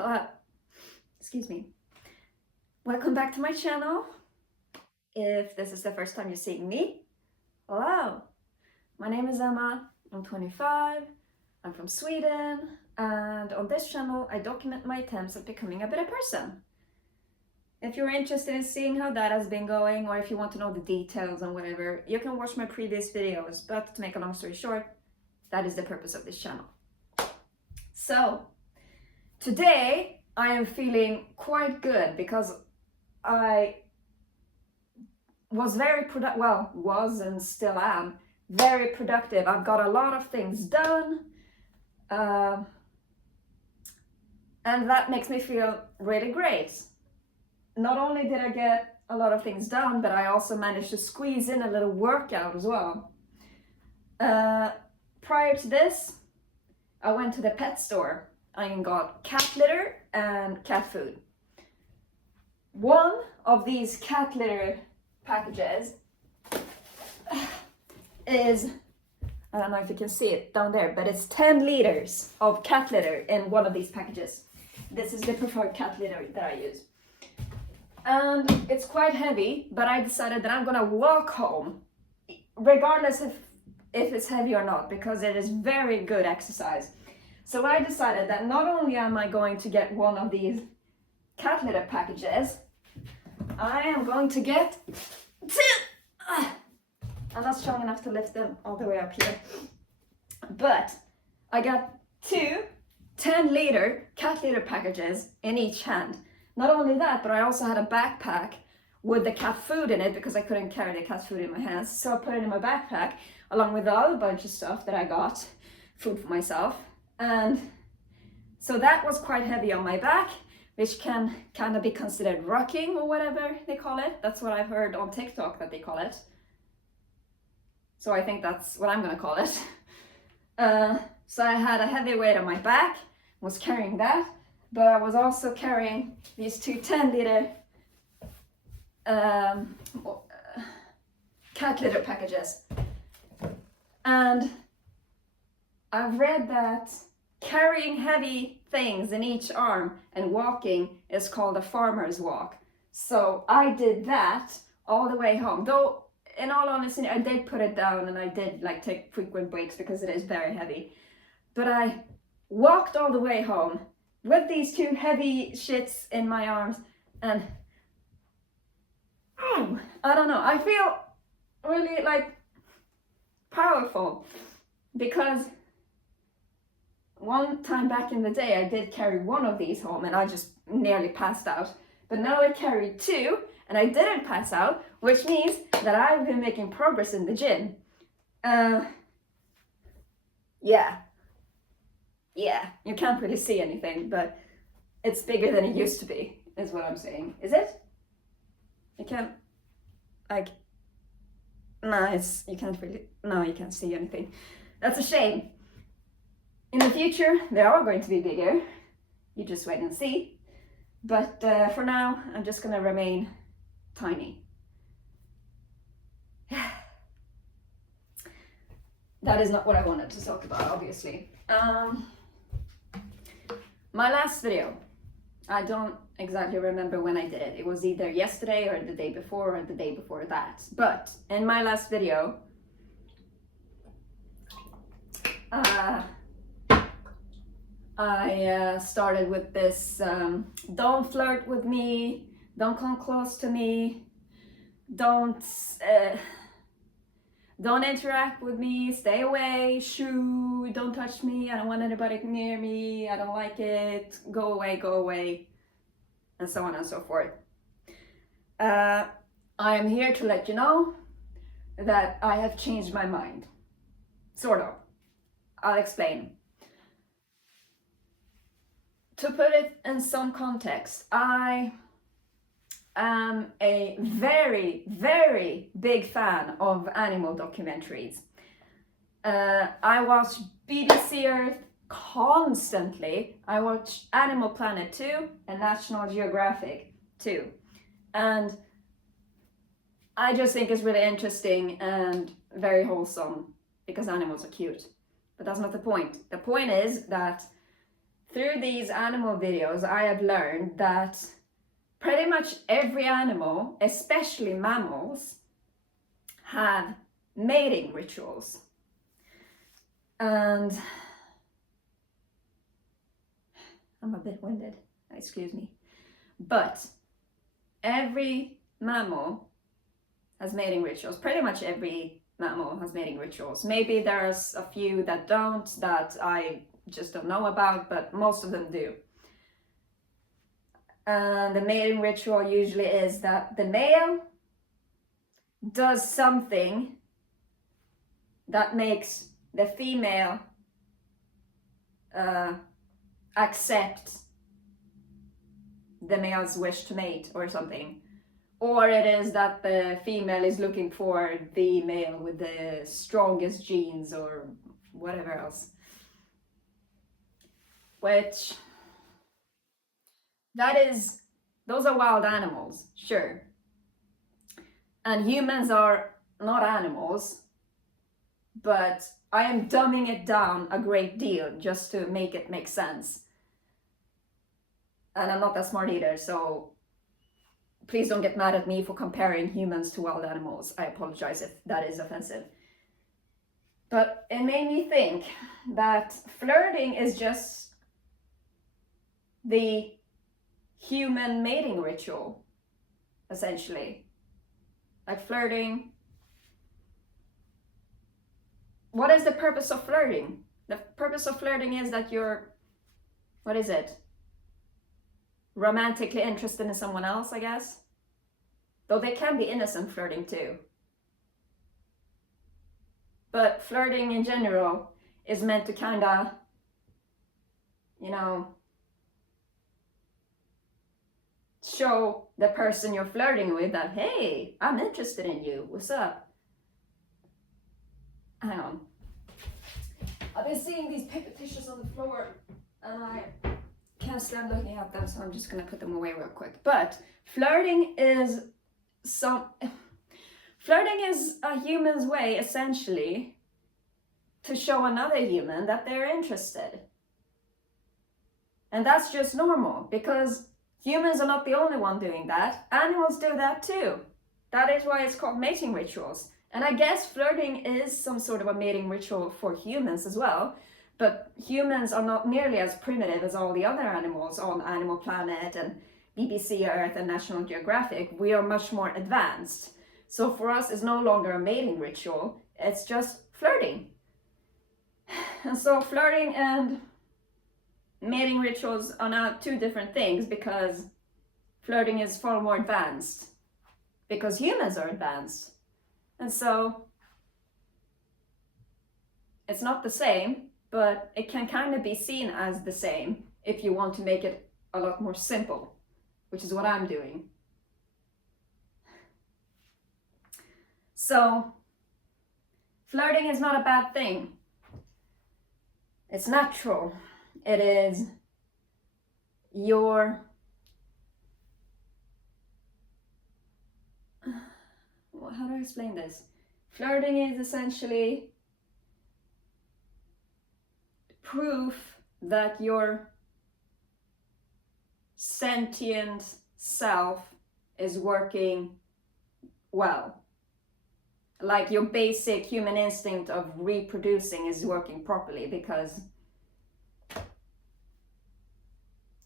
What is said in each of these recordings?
Hello, excuse me. Welcome back to my channel. If this is the first time you're seeing me, hello. My name is Emma, I'm 25, I'm from Sweden, and on this channel I document my attempts at becoming a better person. If you're interested in seeing how that has been going, or if you want to know the details and whatever, you can watch my previous videos, but to make a long story short, that is the purpose of this channel. So, today I am feeling quite good because I was very productive, well, was and still am very productive. I've got a lot of things done, and that makes me feel really great. Not only did I get a lot of things done, but I also managed to squeeze in a little workout as well. Prior to this, I went to the pet store and got cat litter and cat food. One of these cat litter packages is, I don't know if you can see it down there, but it's 10 liters of cat litter in one of these packages. This is the preferred cat litter that I use. And it's quite heavy, but I decided that I'm gonna walk home, regardless if it's heavy or not, because it is very good exercise. So I decided that not only am I going to get one of these cat litter packages, I am going to get two. I'm not strong enough to lift them all the way up here. But I got two 10-liter cat litter packages in each hand. Not only that, but I also had a backpack with the cat food in it because I couldn't carry the cat food in my hands. So I put it in my backpack along with the other bunch of stuff that I got, food for myself. And so that was quite heavy on my back, which can kind of be considered rocking or whatever they call it. That's what I've heard on TikTok that they call it. So I think that's what I'm gonna call it. So I had a heavy weight on my back, was carrying that, but I was also carrying these two 10-liter cat litter packages. And I've read that carrying heavy things in each arm and walking is called a farmer's walk. So I did that all the way home. Though, in all honesty, I did put it down and I did like take frequent breaks because it is very heavy. But I walked all the way home with these two heavy shits in my arms, and I don't know, I feel really like powerful, because one time back in the day I did carry one of these home and I just nearly passed out, but now I carried two and I didn't pass out, which means that I've been making progress in the gym. Yeah, you can't really see anything, but it's bigger than it used to be, is what I'm saying. Is it? You can't, like, no, you can't really, no, you can't see anything. That's a shame. In the future, they are going to be bigger. You just wait and see. But for now, I'm just gonna remain tiny. That is not what I wanted to talk about, obviously. My last video, I don't exactly remember when I did it. It was either yesterday or the day before or the day before that. But in my last video, I started with this, don't flirt with me, don't come close to me, don't interact with me, stay away, shoo, don't touch me, I don't want anybody near me, I don't like it, go away, and so on and so forth. I am here to let you know that I have changed my mind. Sort of. I'll explain. To put it in some context, I am a very, very big fan of animal documentaries. I watch BBC Earth constantly. I watch Animal Planet 2 and National Geographic 2. And I just think it's really interesting and very wholesome because animals are cute. But that's not the point. The point is that through these animal videos, I have learned that pretty much every animal, especially mammals, have mating rituals. And I'm a bit winded, excuse me. But every mammal has mating rituals. Pretty much every mammal has mating rituals. Maybe there's a few that don't, that I just don't know about, but most of them do. And the mating ritual usually is that the male does something that makes the female accept the male's wish to mate or something. Or it is that the female is looking for the male with the strongest genes or whatever else. Which, those are wild animals, sure. And humans are not animals, but I am dumbing it down a great deal just to make it make sense. And I'm not that smart either, so please don't get mad at me for comparing humans to wild animals. I apologize if that is offensive. But it made me think that flirting is just the human mating ritual, essentially. Like flirting. What is the purpose of flirting? The purpose of flirting is that you're, what is it? Romantically interested in someone else, I guess. Though they can be innocent flirting too. But flirting in general is meant to kinda, you know, show the person you're flirting with that, hey, I'm interested in you, what's up? Hang on. I've been seeing these paper tissues on the floor and I can't stand looking at them, so I'm just gonna put them away real quick. But flirting is a human's way, essentially, to show another human that they're interested. And that's just normal, because humans are not the only one doing that. Animals do that too. That is why it's called mating rituals. And I guess flirting is some sort of a mating ritual for humans as well. But humans are not nearly as primitive as all the other animals on Animal Planet and BBC Earth and National Geographic. We are much more advanced. So for us, it's no longer a mating ritual. It's just flirting. And so flirting and mating rituals are now two different things, because flirting is far more advanced. Because humans are advanced. And so it's not the same, but it can kind of be seen as the same if you want to make it a lot more simple, which is what I'm doing. So flirting is not a bad thing. It's natural. It is your how do I explain this? Flirting is essentially proof that your sentient self is working well. Like your basic human instinct of reproducing is working properly, because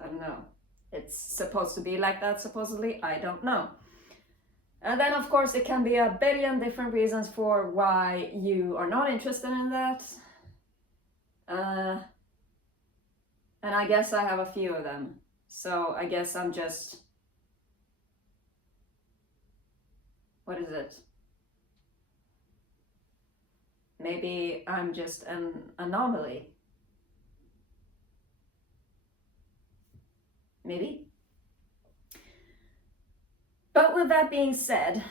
I don't know, it's supposed to be like that, supposedly, I don't know. And then of course it can be a billion different reasons for why you are not interested in that. And I guess I have a few of them. So I guess I'm just, what is it? Maybe I'm just an anomaly. Maybe. But with that being said,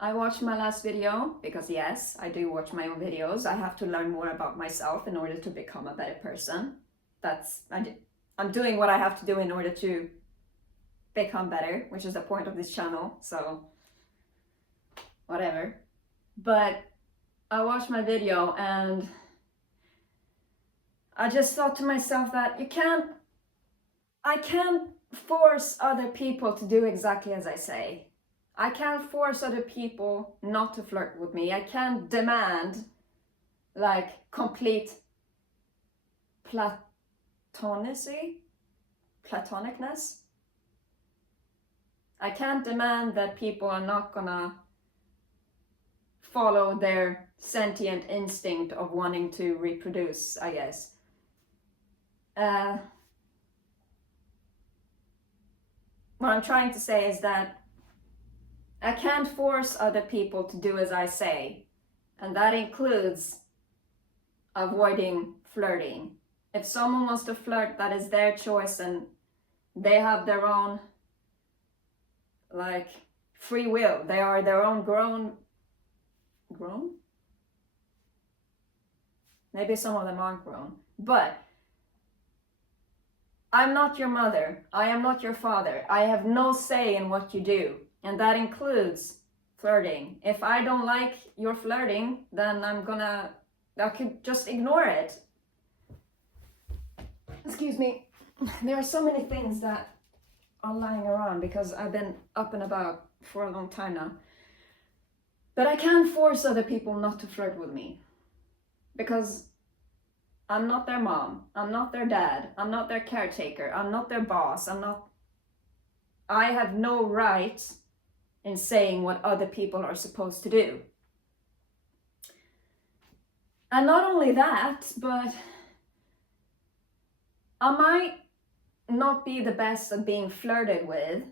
I watched my last video because yes, I do watch my own videos. I have to learn more about myself in order to become a better person. I'm doing what I have to do in order to become better, which is the point of this channel, so whatever. But I watched my video and I just thought to myself that I can't force other people to do exactly as I say. I can't force other people not to flirt with me. I can't demand like complete platonicness. I can't demand that people are not gonna follow their sentient instinct of wanting to reproduce, I guess. What I'm trying to say is that I can't force other people to do as I say, and that includes avoiding flirting. If someone wants to flirt, that is their choice, and they have their own like free will. They are their own grown? Maybe some of them aren't grown, but I'm not your mother. I am not your father. I have no say in what you do, and that includes flirting. If I don't like your flirting, then I could just ignore it. Excuse me. There are so many things that are lying around because I've been up and about for a long time now. But I can't force other people not to flirt with me because I'm not their mom, I'm not their dad, I'm not their caretaker, I'm not their boss, I have no right in saying what other people are supposed to do. And not only that, but I might not be the best at being flirted with,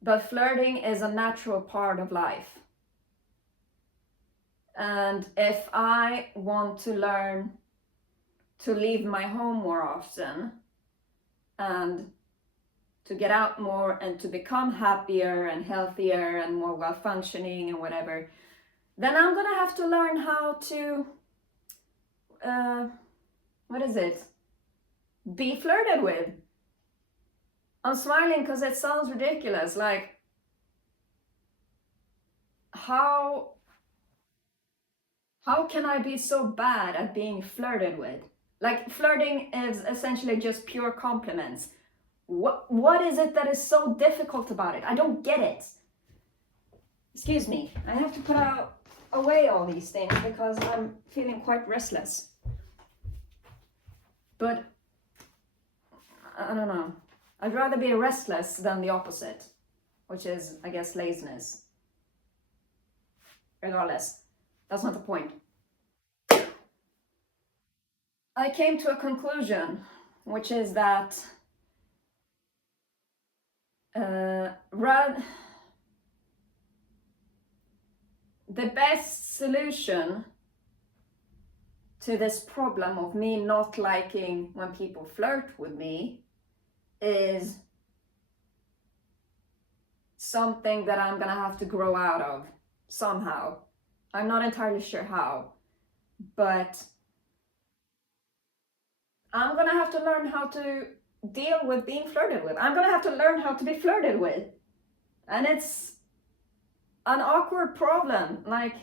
but flirting is a natural part of life. And if I want to learn to leave my home more often and to get out more and to become happier and healthier and more well functioning and whatever, then I'm gonna have to learn how to be flirted with. I'm smiling because it sounds ridiculous. Like, how can I be so bad at being flirted with? Like, flirting is essentially just pure compliments. What is it that is so difficult about it? I don't get it. Excuse me, I have to put away all these things because I'm feeling quite restless. But I don't know. I'd rather be restless than the opposite, which is, I guess, laziness. Regardless, that's not the point. I came to a conclusion, which is that the best solution to this problem of me not liking when people flirt with me is something that I'm gonna have to grow out of somehow. I'm not entirely sure how, but I'm gonna have to learn how to deal with being flirted with. I'm gonna have to learn how to be flirted with. And it's an awkward problem. Like,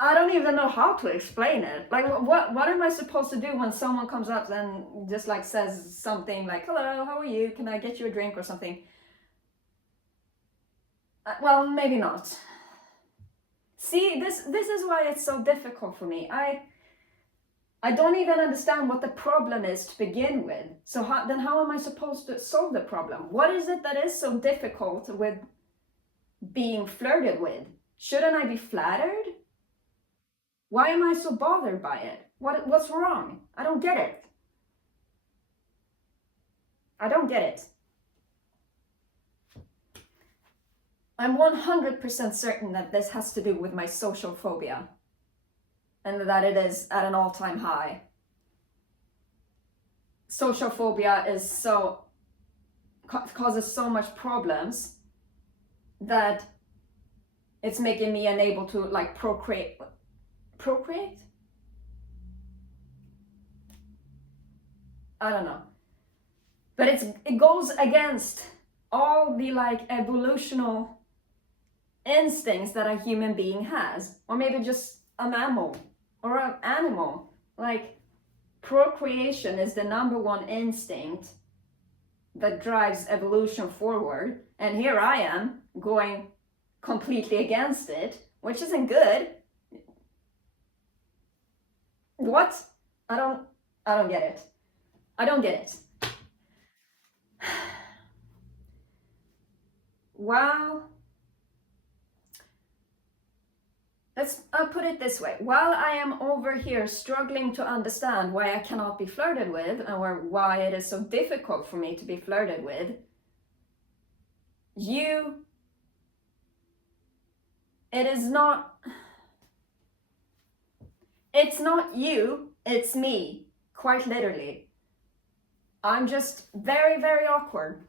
I don't even know how to explain it. Like, what am I supposed to do when someone comes up and just like says something like, hello, how are you? Can I get you a drink or something? Well, maybe not. See, this is why it's so difficult for me. I don't even understand what the problem is to begin with. So how am I supposed to solve the problem? What is it that is so difficult with being flirted with? Shouldn't I be flattered? Why am I so bothered by it? What's wrong? I don't get it. I don't get it. I'm 100% certain that this has to do with my social phobia, and that it is at an all-time high. Social phobia causes so much problems that it's making me unable to like procreate? I don't know. But it goes against all the like evolutional instincts that a human being has, or maybe just a mammal or an animal. Like, procreation is the number one instinct that drives evolution forward, and here I am going completely against it, which isn't good. What? I don't get it. I don't get it. Well, I'll put it this way. While I am over here struggling to understand why I cannot be flirted with, or why it is so difficult for me to be flirted with, it's not you, it's me, quite literally. I'm just very, very awkward,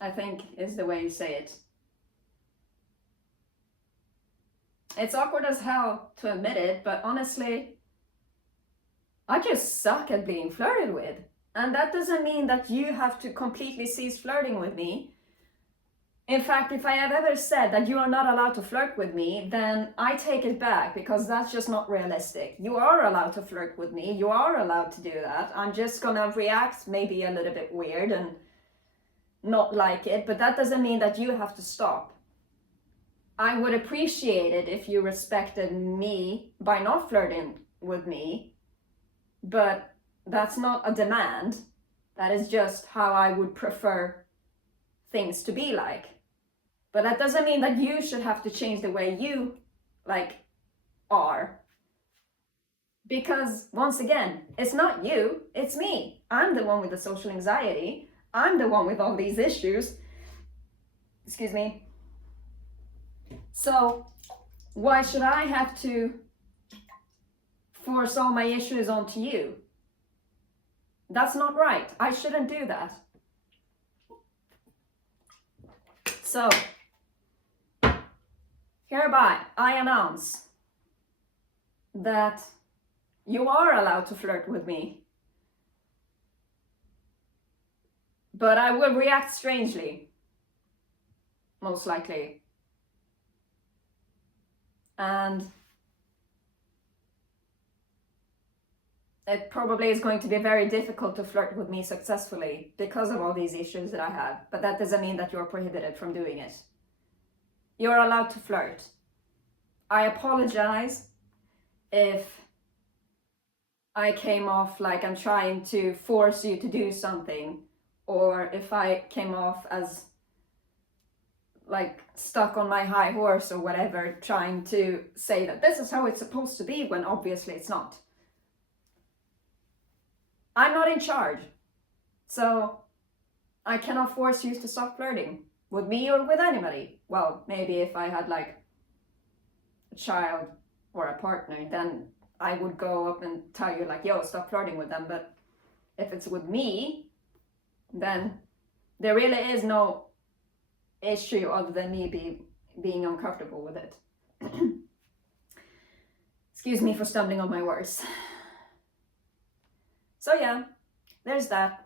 I think is the way you say it. It's awkward as hell to admit it, but honestly, I just suck at being flirted with. And that doesn't mean that you have to completely cease flirting with me. In fact, if I have ever said that you are not allowed to flirt with me, then I take it back, because that's just not realistic. You are allowed to flirt with me. You are allowed to do that. I'm just gonna react maybe a little bit weird and not like it, but that doesn't mean that you have to stop. I would appreciate it if you respected me by not flirting with me, but that's not a demand. That is just how I would prefer things to be like. But that doesn't mean that you should have to change the way you are. Because once again, it's not you, it's me. I'm the one with the social anxiety. I'm the one with all these issues. Excuse me. So why should I have to force all my issues onto you? That's not right. I shouldn't do that. So, hereby I announce that you are allowed to flirt with me. But I will react strangely, most likely. And it probably is going to be very difficult to flirt with me successfully because of all these issues that I have. But that doesn't mean that you're prohibited from doing it. You're allowed to flirt. I apologize if I came off like I'm trying to force you to do something, or if I came off as stuck on my high horse or whatever, trying to say that this is how it's supposed to be, when obviously it's not. I'm not in charge, so I cannot force you to stop flirting with me or with anybody. Well, maybe if I had a child or a partner, then I would go up and tell you yo, stop flirting with them. But if it's with me, then there really is no issue other than me being uncomfortable with it. Excuse me for stumbling on my words. So yeah, there's that.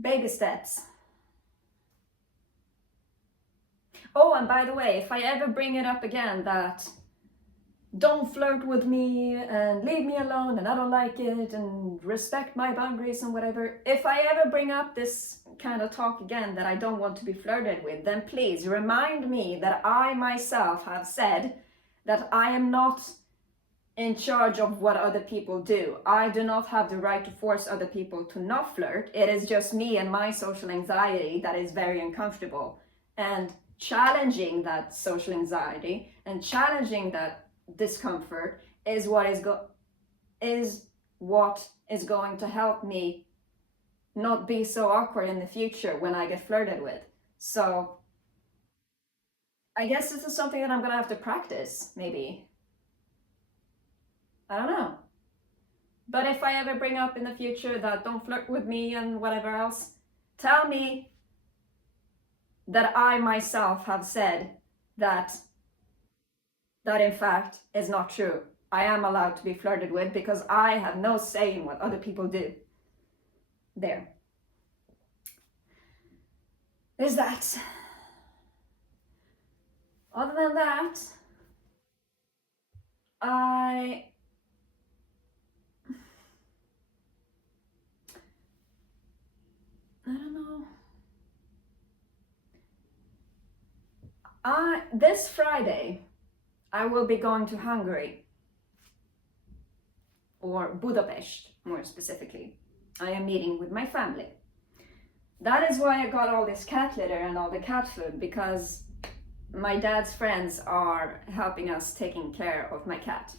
Baby steps. Oh, and by the way, if I ever bring it up again that don't flirt with me and leave me alone and I don't like it and respect my boundaries and whatever, if I ever bring up this kind of talk again that I don't want to be flirted with, then please remind me that I myself have said that I am not in charge of what other people do. I do not have the right to force other people to not flirt. It is just me and my social anxiety that is very uncomfortable. And challenging that social anxiety and challenging that discomfort is what is going to help me not be so awkward in the future when I get flirted with. So I guess this is something that I'm gonna have to practice, maybe. I don't know. But if I ever bring up in the future that don't flirt with me and whatever else, tell me that I myself have said that in fact is not true. I am allowed to be flirted with because I have no say in what other people do. There. There's that. Other than that, I This Friday, I will be going to Hungary, or Budapest, more specifically. I am meeting with my family. That is why I got all this cat litter and all the cat food, because my dad's friends are helping us taking care of my cat.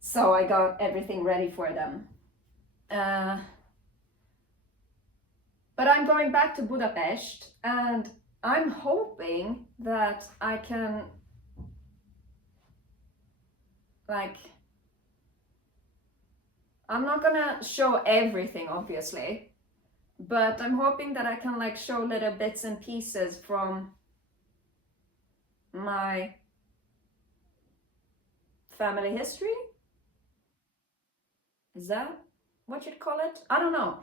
So I got everything ready for them. But I'm going back to Budapest, and I'm hoping that I can, like, I'm not gonna show everything, obviously, but I'm hoping that I can like show little bits and pieces from my family history. Is that what you'd call it? I don't know.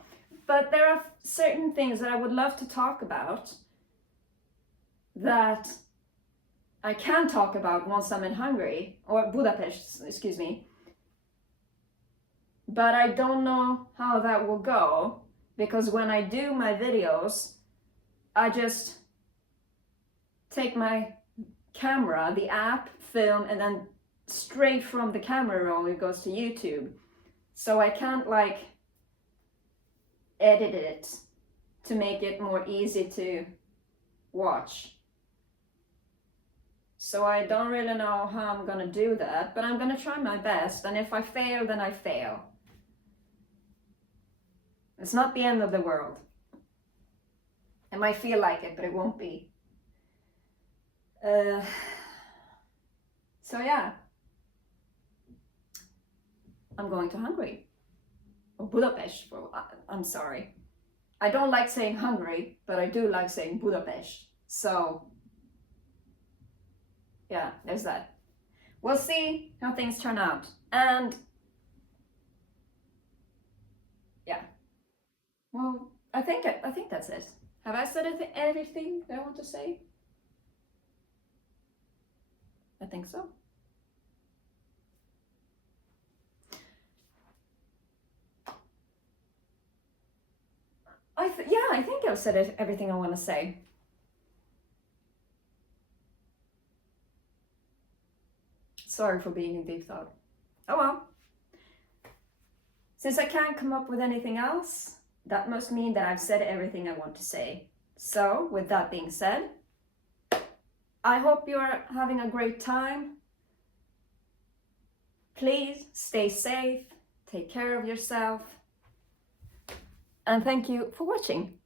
But there are certain things that I would love to talk about that I can talk about once I'm in Hungary, or Budapest, excuse me. But I don't know how that will go, because when I do my videos, I just take my camera, the app, film, and then straight from the camera roll it goes to YouTube. So I can't like edit it to make it more easy to watch. So I don't really know how I'm gonna do that, but I'm gonna try my best, and if I fail, then I fail. It's not the end of the world. It might feel like it, but it won't be. So yeah, I'm going to Hungary, or Budapest. I'm sorry. I don't like saying Hungary, but I do like saying Budapest. So yeah, there's that. We'll see how things turn out. And yeah, well, I think that's it. Have I said everything that I want to say? I think so. I think I've said everything I want to say. Sorry for being in deep thought. Oh well. Since I can't come up with anything else, that must mean that I've said everything I want to say. So, with that being said, I hope you're having a great time. Please stay safe, take care of yourself, and thank you for watching.